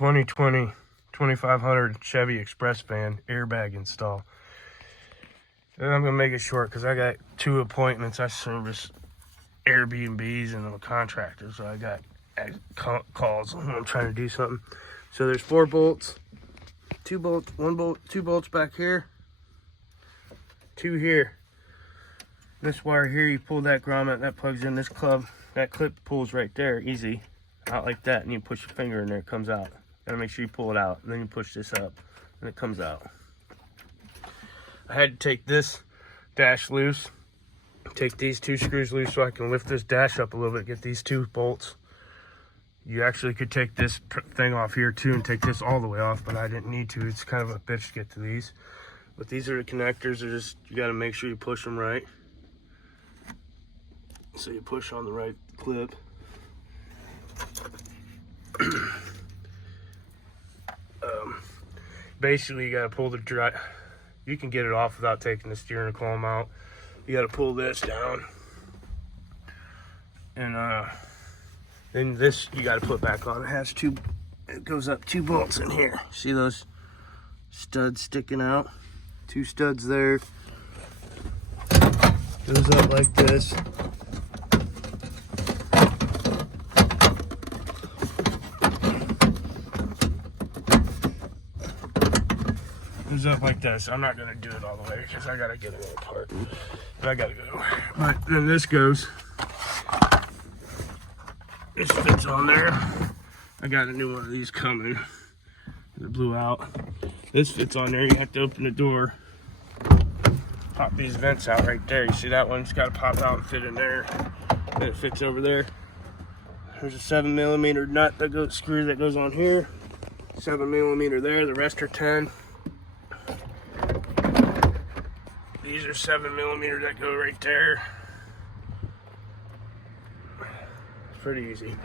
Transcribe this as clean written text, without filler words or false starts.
2020 2500 Chevy Express van airbag install. And I'm gonna make it short because I got 2 appointments. I service Airbnbs and I'm a contractor, so I got calls when I'm trying to do something. So there's 4 bolts, 2 bolts, 1 bolt, 2 bolts back here, 2 here. This wire here, you pull that grommet, that plugs in this club. That clip pulls right there, easy, out like that, and you push your finger in there, it comes out. Gotta make sure you pull it out, and then you push this up, and it comes out. I had to take this dash loose, take these 2 screws loose so I can lift this dash up a little bit, get these 2 bolts. You actually could take this thing off here too and take this all the way off, but I didn't need to. It's kind of a bitch to get to these. But these are the connectors. They're just, you gotta make sure you push them right. So you push on the right clip. Basically, you gotta pull the dry. You can get it off without taking the steering column out. You gotta pull this down, and then this you gotta put back on. It has 2. It goes up 2 bolts in here. See those studs sticking out? 2 studs there. Goes up like this. Goes up like this. I'm not gonna do it all the way because I gotta get it apart. But I gotta go. But then this goes. This fits on there. I got a new one of these coming. It blew out. This fits on there. You have to open the door. Pop these vents out right there. You see that one? It's got to pop out and fit in there. Then it fits over there. There's a 7mm nut that goes screw that goes on here. 7mm there. The rest are 10. These are 7mm that go right there. It's pretty easy.